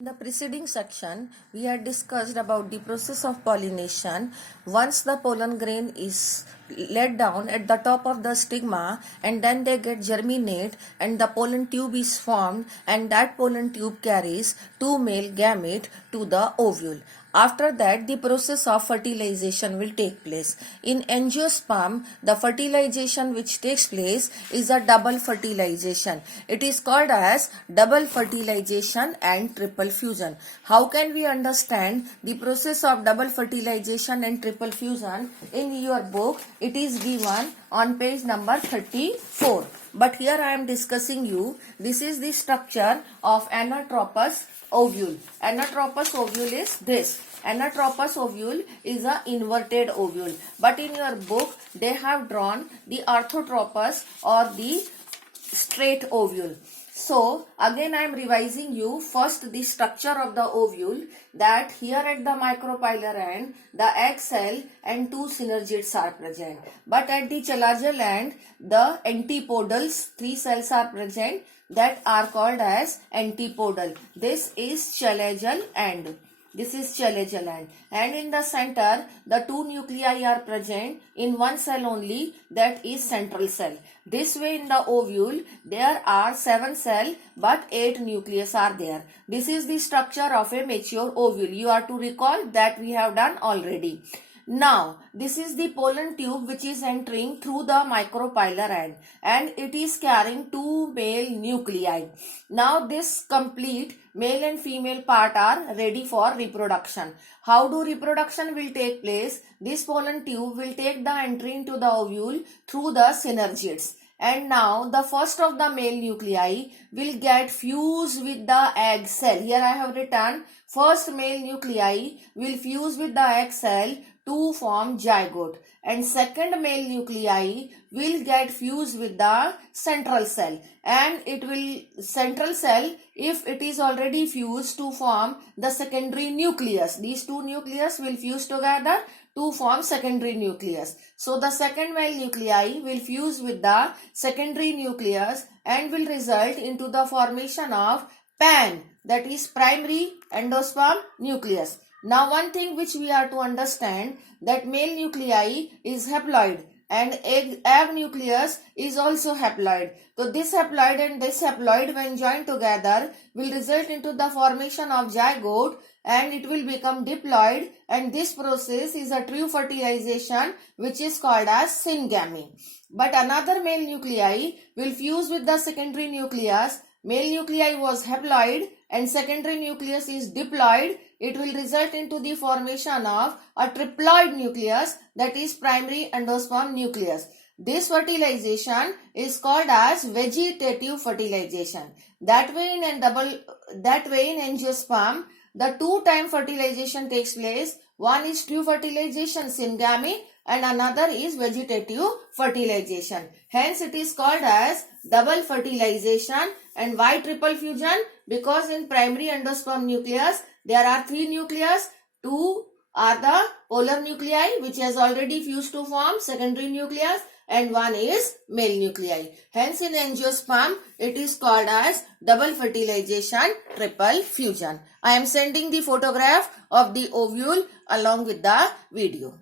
In the preceding section, we had discussed about the process of pollination. Once the pollen grain is laid down at the top of the stigma and then they get germinate and the pollen tube is formed and that pollen tube carries two male gamete to the ovule. After that, the process of fertilization will take place. In angiosperm, the fertilization which takes place is a double fertilization. It is called as double fertilization and triple fusion. How can we understand the process of double fertilization and triple fusion? In your book, it is given on page number 34. But here I am discussing you. This is the structure of anatropous ovule. Anatropous ovule is this. Anatropous ovule is an inverted ovule. But in your book, they have drawn the orthotropous or the straight ovule. So again I am revising you first the structure of the ovule, that here at the micropylar end the egg cell and two synergids are present. But at the chalazial end the antipodals, three cells are present that are called as antipodal. This is chalazial end. This is chalazial end. And in the center, the two nuclei are present in one cell only, that is central cell. This way in the ovule, there are 7 cells but 8 nucleus are there. This is the structure of a mature ovule. You are to recall that we have done already. Now, this is the pollen tube which is entering through the micropylar end and it is carrying two male nuclei. Now, this complete male and female part are ready for reproduction. How do reproduction will take place? This pollen tube will take the entry into the ovule through the synergids. And now the first of the male nuclei will get fused with the egg cell. Here I have written first male nuclei will fuse with the egg cell to form zygote, and second male nuclei will get fused with the central cell, and it will central cell, if it is already fused, to form the secondary nucleus. These two nucleus will fuse together to form secondary nucleus. So the second male nuclei will fuse with the secondary nucleus and will result into the formation of PAN, that is primary endosperm nucleus. Now one thing which we are to understand, that male nuclei is haploid and egg nucleus is also haploid. So this haploid and this haploid when joined together will result into the formation of zygote and it will become diploid, and this process is a true fertilization which is called as syngamy. But another male nuclei will fuse with the secondary nucleus. Male nuclei was haploid and secondary nucleus is diploid. It will result into the formation of a triploid nucleus, that is primary endosperm nucleus. This fertilization is called as vegetative fertilization. That way in angiosperm, the two-time fertilization takes place. One is true fertilization, syngamy, and another is vegetative fertilization. Hence it is called as double fertilization. And why triple fusion? Because in primary endosperm nucleus there are 3 nucleus, 2 are the polar nuclei which has already fused to form secondary nucleus, and 1 is male nuclei. Hence in angiosperm it is called as double fertilization, triple fusion. I am sending the photograph of the ovule along with the video.